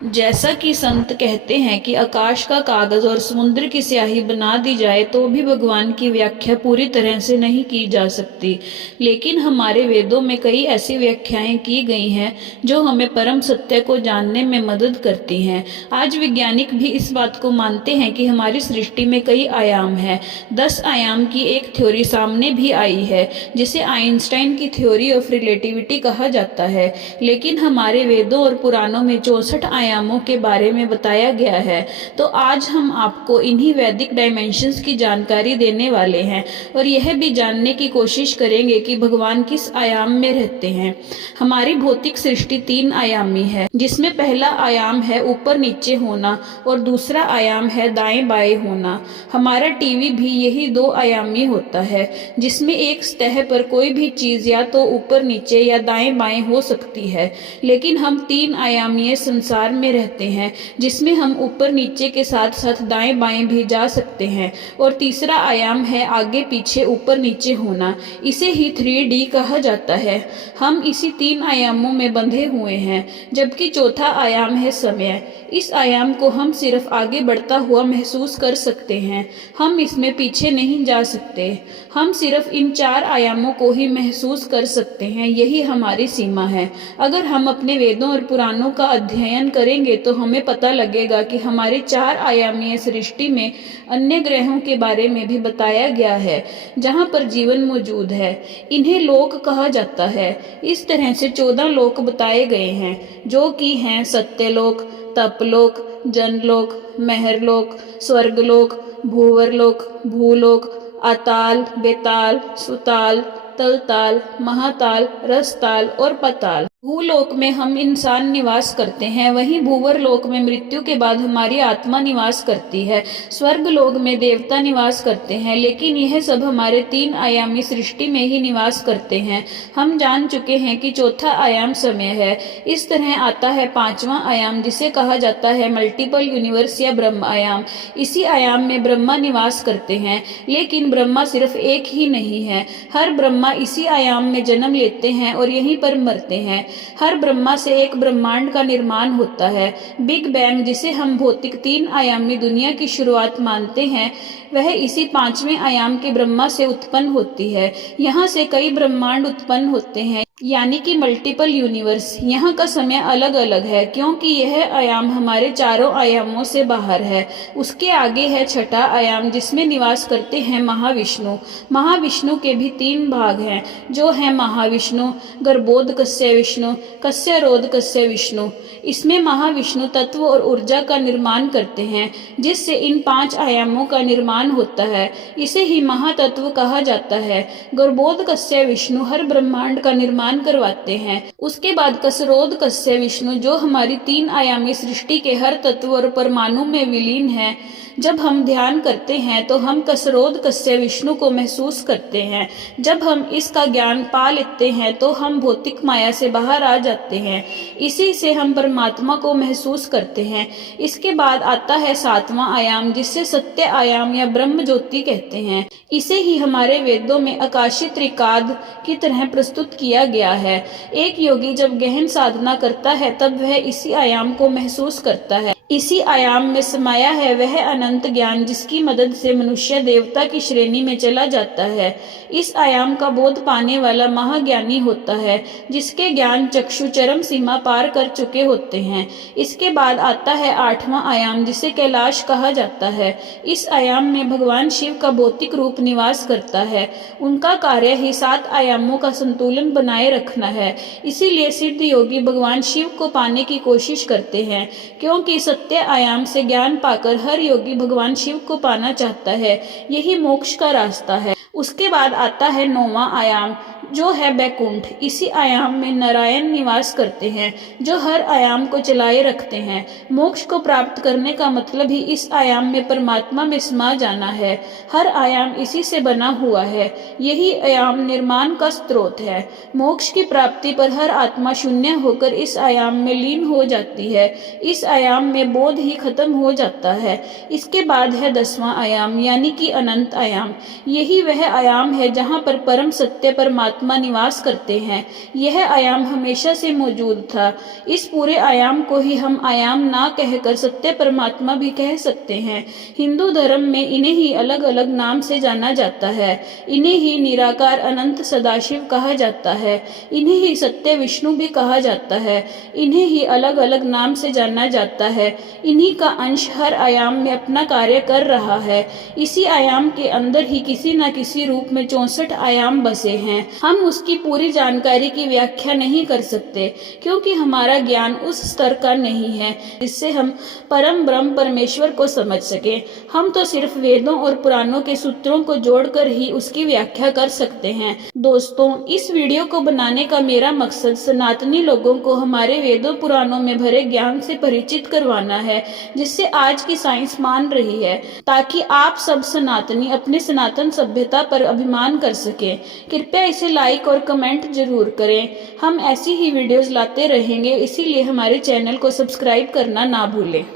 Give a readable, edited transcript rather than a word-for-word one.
जैसा कि संत कहते हैं कि आकाश का कागज और समुद्र की स्याही बना दी जाए तो भी भगवान की व्याख्या पूरी तरह से नहीं की जा सकती, लेकिन हमारे वेदों में कई ऐसी व्याख्याएं की गई हैं जो हमें परम सत्य को जानने में मदद करती हैं। आज वैज्ञानिक भी इस बात को मानते हैं कि हमारी सृष्टि में कई आयाम हैं। 10 आयाम की एक थ्योरी सामने भी आई है जिसे आइंस्टाइन की थ्योरी ऑफ रिलेटिविटी कहा जाता है, लेकिन हमारे वेदों और पुराणों में 64 आयामों के बारे में बताया गया है। तो आज हम आपको इन्हीं वैदिक डायमेंशंस की जानकारी देने वाले हैं और यह भी जानने की कोशिश करेंगे कि भगवान किस आयाम में रहते हैं। हमारी भौतिक सृष्टि 3 आयामी है, जिसमें पहला आयाम है ऊपर नीचे होना और दूसरा आयाम है दाएं बाएं होना। हमारा टीवी भी यही 2 आयामी होता है, जिसमें एक सतह पर कोई भी चीज या तो ऊपर नीचे या दाएं बाएं हो सकती है, लेकिन हम 3 आयामीय संसार में रहते हैं जिसमें हम ऊपर नीचे के साथ साथ दाएं बाएं भी जा सकते हैं। और तीसरा आयाम है आगे पीछे ऊपर नीचे होना, इसे ही 3D कहा जाता है। हम इसी 3 आयामों में बंधे हुए हैं। जबकि चौथा आयाम है समय। इस आयाम को हम सिर्फ आगे बढ़ता हुआ महसूस कर सकते हैं, हम इसमें पीछे नहीं जा सकते। हम सिर्फ इन 4 आयामों को ही महसूस कर सकते हैं, यही हमारी सीमा है। अगर हम अपने वेदों और पुराणों का अध्ययन करेंगे तो हमें पता लगेगा कि हमारे 4 आयामीय सृष्टि में अन्य ग्रहों के बारे में भी बताया गया है जहां पर जीवन मौजूद है। इन्हें लोक कहा जाता है। इस तरह से 14 लोक बताए गए हैं, जो कि हैं सत्यलोक, तपलोक, जनलोक, महरलोक, स्वर्गलोक, भूवरलोक, भूलोक, अताल, बेताल, सुताल, तलताल, महाताल, रसताल और पताल। भूलोक में हम इंसान निवास करते हैं, वहीं भूवर लोक में मृत्यु के बाद हमारी आत्मा निवास करती है। स्वर्ग लोक में देवता निवास करते हैं, लेकिन यह सब हमारे 3 आयामी सृष्टि में ही निवास करते हैं। हम जान चुके हैं कि चौथा आयाम समय है। इस तरह आता है 5वां आयाम, जिसे कहा जाता है मल्टीपल यूनिवर्स या ब्रह्म आयाम। इसी आयाम में ब्रह्मा निवास करते हैं, लेकिन ब्रह्मा सिर्फ एक ही नहीं है। हर ब्रह्मा इसी आयाम में जन्म लेते हैं और यहीं पर मरते हैं। हर ब्रह्मा से एक ब्रह्मांड का निर्माण होता है। बिग बैंग, जिसे हम भौतिक 3 आयामी दुनिया की शुरुआत मानते हैं, वह इसी 5वें आयाम के ब्रह्मा से उत्पन्न होती है। यहाँ से कई ब्रह्मांड उत्पन्न होते हैं, यानी कि मल्टीपल यूनिवर्स। यहाँ का समय अलग अलग है क्योंकि यह आयाम हमारे 4 आयामों से बाहर है। उसके आगे है छठा आयाम, जिसमें निवास करते हैं महाविष्णु। महाविष्णु के भी 3 भाग हैं, जो है महाविष्णु, गर्भोदकस्य विष्णु, कस्यरोदकस्य विष्णु। इसमें महाविष्णु तत्व और ऊर्जा का निर्माण करते हैं, जिससे इन 5 आयामों का निर्माण होता है। इसे ही महातत्व कहा जाता है। गर्भोदकस्य विष्णु हर ब्रह्मांड का निर्माण करवाते हैं। उसके बाद कसरोदकस्य विष्णु, जो हमारी 3 आयामी सृष्टि के हर तत्व और परमाणु में विलीन है। जब हम ध्यान करते हैं तो हम कसरोदकस्य विष्णु को महसूस करते हैं। जब हम इसका ज्ञान पा लेते हैं तो हम भौतिक माया से बाहर आ जाते हैं। इसी से हम परमात्मा को महसूस करते हैं। इसके बाद आता है 7वां आयाम, जिसे सत्य आयाम या ब्रह्म ज्योति कहते हैं। इसे ही हमारे वेदों में आकाशीय त्रिकाद की तरह प्रस्तुत किया गया है। एक योगी जब गहन साधना करता है तब वह इसी आयाम को महसूस करता है। इसी आयाम में समाया है वह अनंत ज्ञान, जिसकी मदद से मनुष्य देवता की श्रेणी में चला जाता है। इस आयाम का बोध पाने वाला महाज्ञानी होता है, जिसके ज्ञान चक्षु चरम सीमा पार कर चुके होते हैं। इसके बाद आता है 8वां आयाम, जिसे कैलाश कहा जाता है। इस आयाम में भगवान शिव का भौतिक रूप निवास करता है। उनका कार्य ही 7 आयामों का संतुलन बनाए रखना है। इसीलिए सिद्ध योगी भगवान शिव को पाने की कोशिश करते हैं, क्योंकि सत्य आयाम से ज्ञान पाकर हर योगी भगवान शिव को पाना चाहता है। यही मोक्ष का रास्ता है। उसके बाद आता है 9वां आयाम, जो है बैकुंठ। इसी आयाम में नारायण निवास करते हैं, जो हर आयाम को चलाए रखते हैं। मोक्ष को प्राप्त करने का मतलब ही इस आयाम में परमात्मा में समा जाना है। हर आयाम इसी से बना हुआ है। यही आयाम निर्माण का स्रोत है। मोक्ष की प्राप्ति पर हर आत्मा शून्य होकर इस आयाम में लीन हो जाती है। इस आयाम में बोध ही खत्म हो जाता है। इसके बाद है 10वां आयाम, यानी कि अनंत आयाम। यही वह आयाम है जहाँ पर परम सत्य परमात्मा परमात्मा निवास करते हैं। यह आयाम हमेशा से मौजूद था। इस पूरे आयाम को ही हम आयाम ना कहकर सत्य परमात्मा भी कह सकते हैं। हिंदू धर्म में इन्हें ही अलग अलग नाम से जाना जाता है। इन्हें ही निराकार अनंत सदाशिव कहा जाता है। इन्हें ही सत्य विष्णु भी कहा जाता है। इन्हें ही अलग अलग नाम से जाना जाता है। इन्हीं का अंश हर आयाम में अपना कार्य कर रहा है। इसी आयाम के अंदर ही किसी न किसी रूप में 64 आयाम बसे हैं। हम उसकी पूरी जानकारी की व्याख्या नहीं कर सकते, क्योंकि हमारा ज्ञान उस स्तर का नहीं है जिससे हम परम ब्रह्म परमेश्वर को समझ सके। हम तो सिर्फ वेदों और पुराणों के सूत्रों को जोड़कर ही उसकी व्याख्या कर सकते हैं। दोस्तों, इस वीडियो को बनाने का मेरा मकसद सनातनी लोगों को हमारे वेदों पुराणों में भरे ज्ञान से परिचित करवाना है, जिससे आज की साइंस मान रही है, ताकि आप सब सनातनी अपने सनातन सभ्यता पर अभिमान कर सके। कृपया इसे लाइक और कमेंट जरूर करें। हम ऐसी ही वीडियोस लाते रहेंगे, इसीलिए हमारे चैनल को सब्सक्राइब करना ना भूलें।